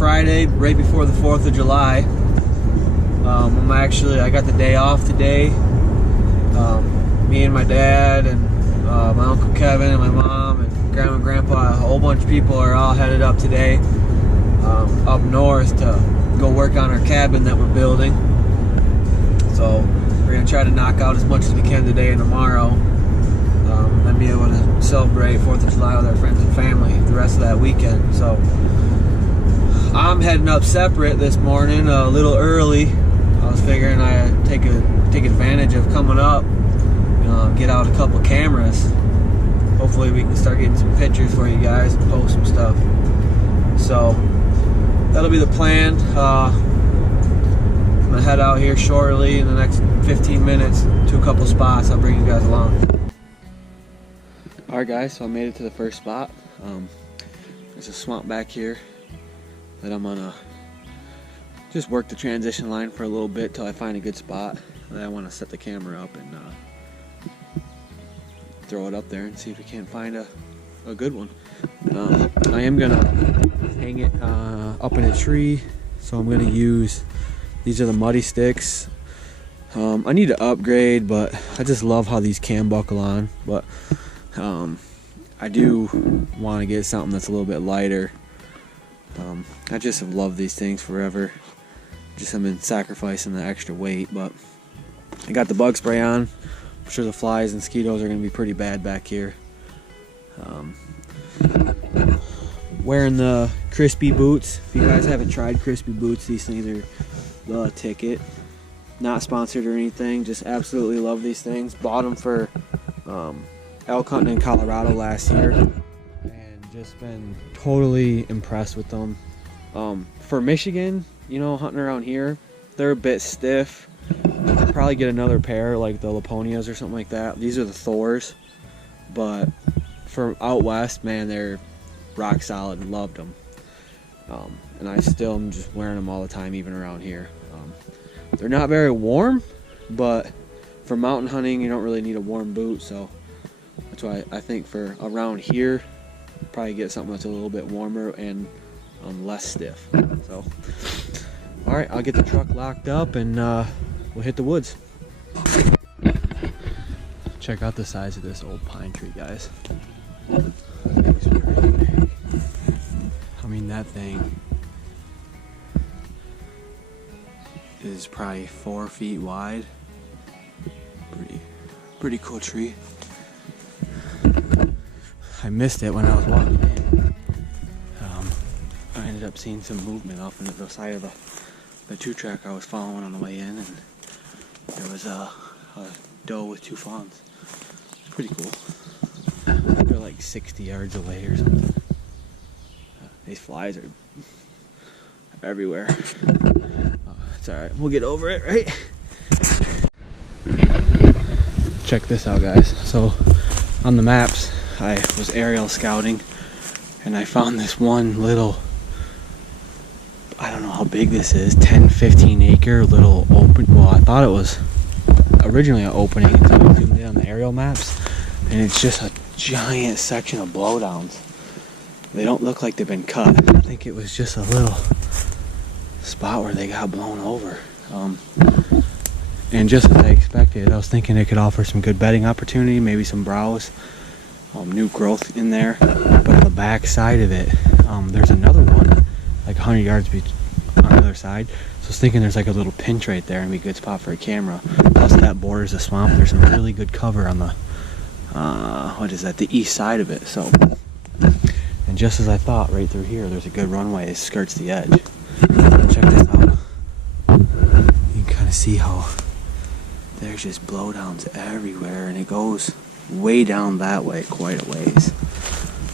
Friday, right before the 4th of July. I got the day off today. Me and my dad and my Uncle Kevin and my mom and Grandma and Grandpa, a whole bunch of people are all headed up today up north to go work on our cabin that we're building. So we're going to try to knock out as much as we can today and tomorrow, and be able to celebrate 4th of July with our friends and family the rest of that weekend. So I'm heading up separate this morning, a little early. I was figuring I'd take advantage of coming up, get out a couple cameras. Hopefully we can start getting some pictures for you guys and post some stuff. So that'll be the plan. I'm gonna head out here shortly in the next 15 minutes to a couple spots. I'll bring you guys along. Alright guys, so I made it to the first spot. There's a swamp back here that I'm gonna just work the transition line for a little bit till I find a good spot. And then I want to set the camera up and throw it up there and see if we can't find a good one. I am gonna hang it up in a tree, so I'm gonna use, these are the muddy sticks. I need to upgrade, but I just love how these can buckle on. But I do want to get something that's a little bit lighter. I just have loved these things forever. Just I've been sacrificing the extra weight, but I got the bug spray on. I'm sure the flies and mosquitoes are going to be pretty bad back here. Wearing the crispy boots. If you guys haven't tried crispy boots, these things are the ticket. Not sponsored or anything, just absolutely love these things. Bought them for elk hunting in Colorado last year and just been totally impressed with them. For Michigan, hunting around here, they're a bit stiff. I'll probably get another pair like the Laponias or something like that. These are the Thors, but for out west, man, they're rock solid and loved them. And I still am just wearing them all the time, even around here. They're not very warm, but for mountain hunting, you don't really need a warm boot, so that's why I think for around here, probably get something that's a little bit warmer and less stiff. So, all right, I'll get the truck locked up and we'll hit the woods. Check out the size of this old pine tree, guys. I mean, that thing is probably 4 feet wide. Pretty cool tree. I missed it when I was walking in. I ended up seeing some movement off into the side of the 2-track I was following on the way in, and there was a doe with 2 fawns. Pretty cool. They're like 60 yards away or something. These flies are everywhere. It's alright, we'll get over it, right? Check this out, guys. So on the maps, I was aerial scouting and I found this one little, I don't know how big this is, 10-15 acre little open, well, I thought it was originally an opening until I zoomed in on the aerial maps, and it's just a giant section of blowdowns. They don't look like they've been cut. I think it was just a little spot where they got blown over. And just as I expected, I was thinking it could offer some good bedding opportunity, maybe some browse, new growth in there. But on the back side of it, there's another one, like 100 yards on the other side. So I was thinking there's like a little pinch right there and be a good spot for a camera. Plus that borders the swamp. There's some really good cover on the, the east side of it. So, and just as I thought, right through here, there's a good runway. It skirts the edge. Check this out. You can kind of see how there's just blowdowns everywhere, and it goes way down that way, quite a ways.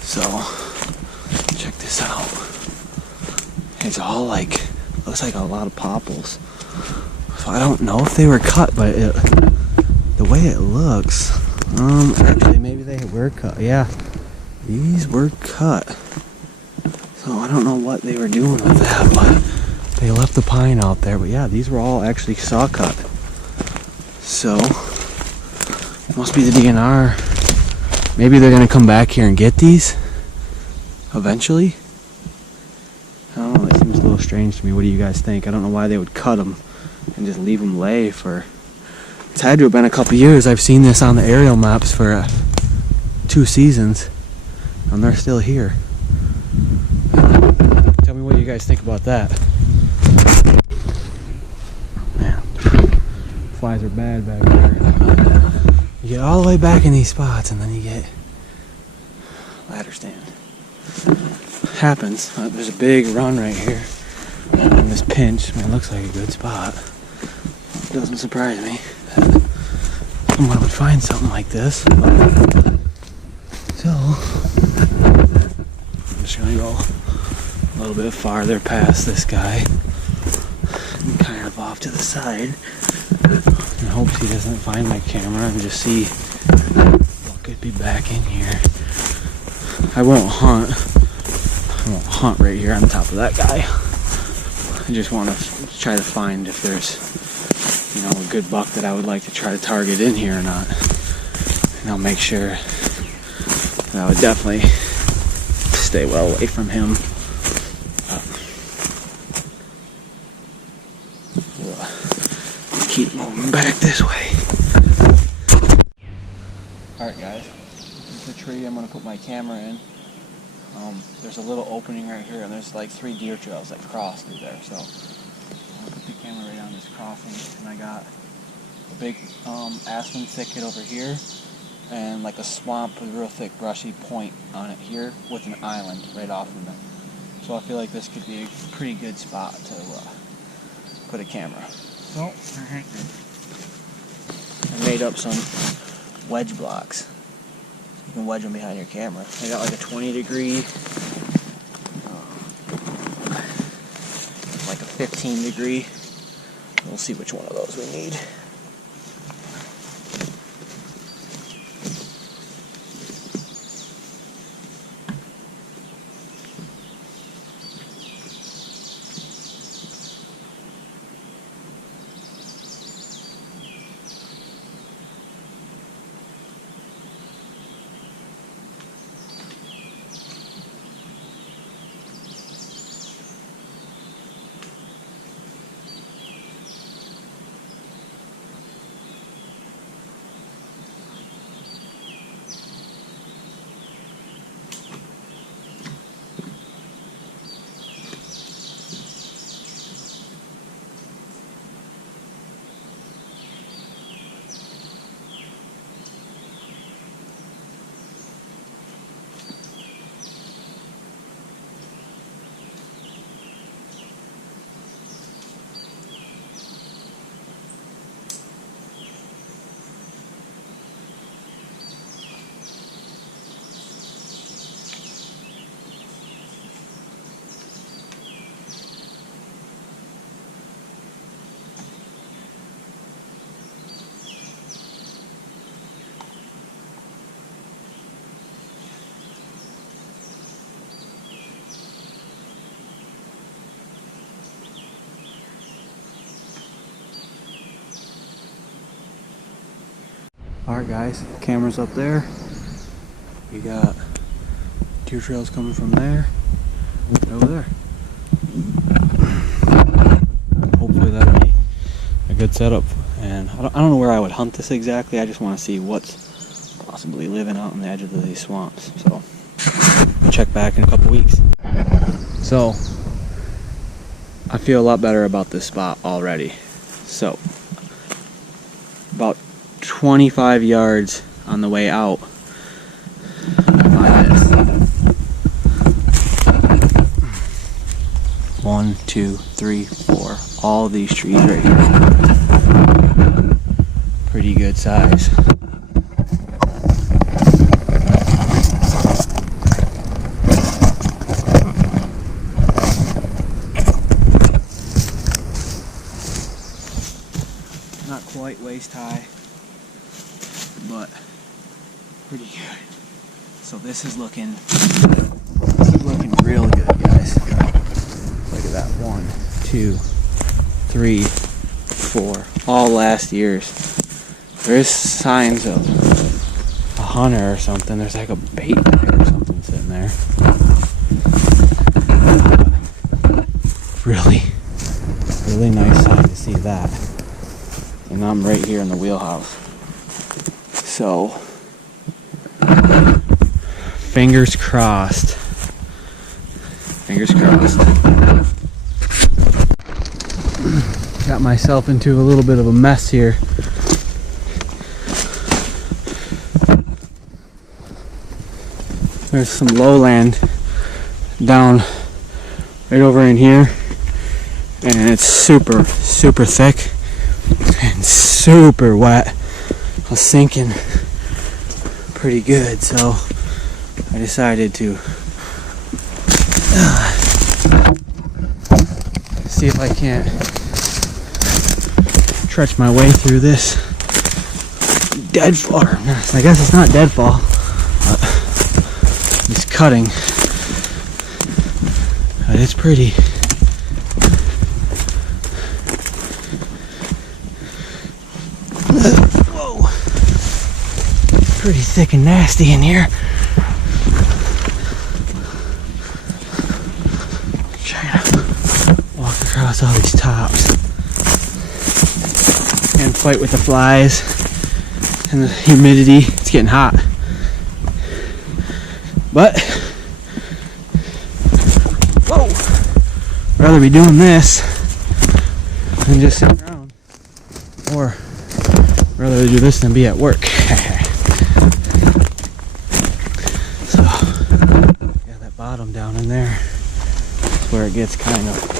So, check this out. It's all like, looks like a lot of popples. So I don't know if they were cut, but the way it looks, actually maybe they were cut. Yeah, these were cut. So I don't know what they were doing with that, but they left the pine out there. But yeah, these were all actually saw cut. So, must be the DNR. Maybe they're gonna come back here and get these eventually. I don't know, it seems strange to me. What do you guys think? I don't know why they would cut them and just leave them lay for... It's had to have been a couple years. I've seen this on the aerial maps for 2 seasons, and they're still here. Tell me what you guys think about that. Man, flies are bad back there. You get all the way back in these spots, and then you get ladder stand. Happens. There's a big run right here in this pinch. Man, it looks like a good spot. It doesn't surprise me that someone would find something like this. So I'm just gonna go a little bit farther past this guy and kind of off to the side in hopes he doesn't find my camera and just see what could be back in here. I won't hunt right here on top of that guy. I just want to try to find if there's, you know, a good buck that I would like to try to target in here or not. And I'll make sure that I would definitely stay well away from him. We'll keep moving back this way. Alright guys, this is the tree I'm going to put my camera in. There's a little opening right here, and there's like 3 deer trails that cross through there. So I'll put the camera right on this crossing, and I got a big aspen thicket over here, and like a swamp with a real thick brushy point on it here with an island right off of it. So I feel like this could be a pretty good spot to put a camera. So I made up some wedge blocks. You can wedge them behind your camera. I got like a 20-degree, like a 15-degree. We'll see which one of those we need. Alright guys, camera's up there. We got deer trails coming from there over there. Hopefully that'll be a good setup. And I don't know where I would hunt this exactly. I just want to see what's possibly living out on the edge of these swamps. So I'll check back in a couple weeks. So I feel a lot better about this spot already. So about 25 yards on the way out, find this. 1, 2, 3, 4. All of these trees right here. Pretty good size. Not quite waist high, but pretty good. So this is looking real good, guys. Look at that. 1, 2, 3, 4. All last year's. There's signs of a hunter or something. There's like a bait there or something sitting there. really nice sign to see that. And I'm right here in the wheelhouse. So, fingers crossed. Fingers crossed. Got myself into a little bit of a mess here. There's some lowland down right over in here, and it's super thick and super wet. I was sinking pretty good, so I decided to see if I can't trudge my way through this deadfall. I guess it's not deadfall, but it's cutting. But it's pretty. Whoa! Pretty thick and nasty in here. Trying to walk across all these tops and fight with the flies and the humidity. It's getting hot, but whoa, I'd rather be doing this than just sitting around, or rather do this than be at work. So yeah, that bottom down in there is where it gets kind of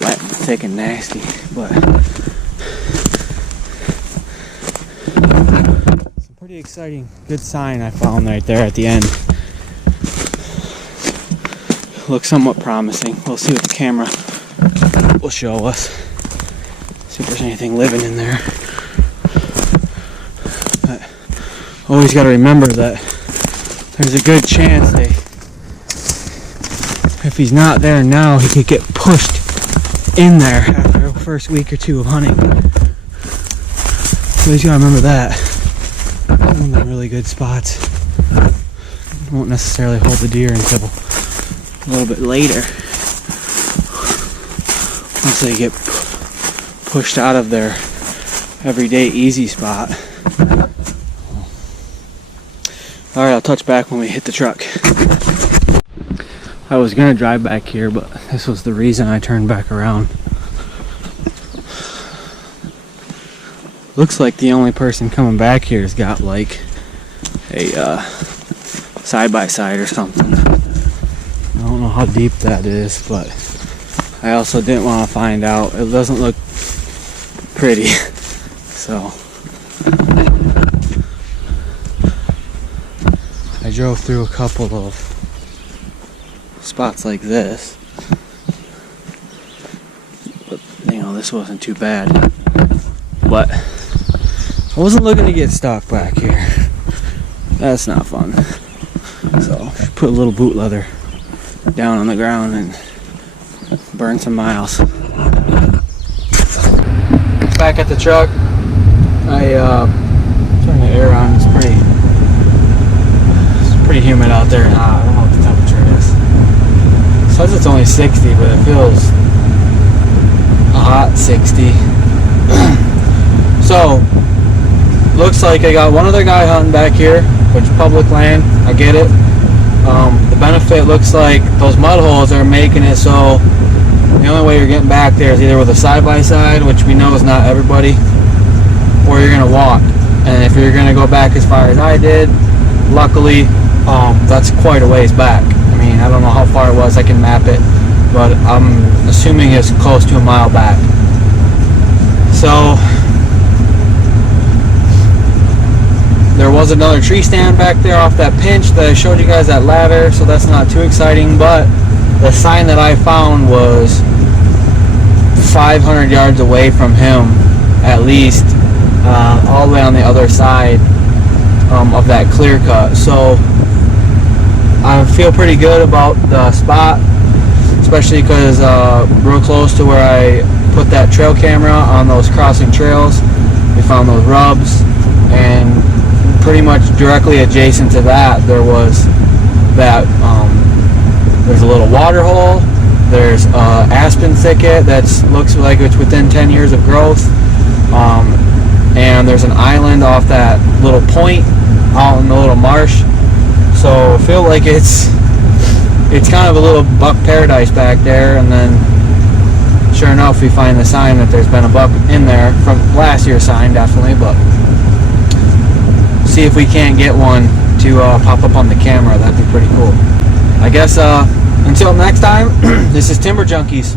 wet and thick and nasty, but some pretty exciting, good sign I found right there at the end. Looks somewhat promising. We'll see what the camera will show us. See if there's anything living in there. But always got to remember that there's a good chance that if he's not there now, he could get pushed in there after the first week or two of hunting. So you gotta remember that. One of the really good spots. Won't necessarily hold the deer until a little bit later, once they get pushed out of their everyday easy spot. Alright, I'll touch back when we hit the truck. I was gonna drive back here, but this was the reason I turned back around. Looks like the only person coming back here has got like a side-by-side or something. I don't know how deep that is, but I also didn't want to find out. It doesn't look pretty. So I drove through a couple of spots like this, but you know, this wasn't too bad. But I wasn't looking to get stuck back here. That's not fun. So put a little boot leather down on the ground and burn some miles. Back at the truck, I turned the air on. It's pretty humid out there and hot. I don't know what the temperature is. It says it's only 60, but it feels a hot 60. So looks like I got one other guy hunting back here, which is public land. I get it. The benefit looks like those mud holes are making it so the only way you're getting back there is either with a side-by-side, which we know is not everybody, or you're gonna walk. And if you're gonna go back as far as I did, luckily that's quite a ways back. I mean, I don't know how far it was, I can map it, but I'm assuming it's close to a mile back. So there was another tree stand back there off that pinch that I showed you guys, that ladder, so that's not too exciting, but the sign that I found was 500 yards away from him, at least, all the way on the other side of that clear cut. So I feel pretty good about the spot, especially because real close to where I put that trail camera on those crossing trails, we found those rubs, and pretty much directly adjacent to that there was that There's a little water hole. There's aspen thicket that looks like it's within 10 years of growth. And there's an island off that little point out in the little marsh. So I feel like it's kind of a little buck paradise back there. And then sure enough, we find the sign that there's been a buck in there from last year's sign, definitely. But see if we can't get one to pop up on the camera. That'd be pretty cool. I guess until next time, this is Timber Junkies.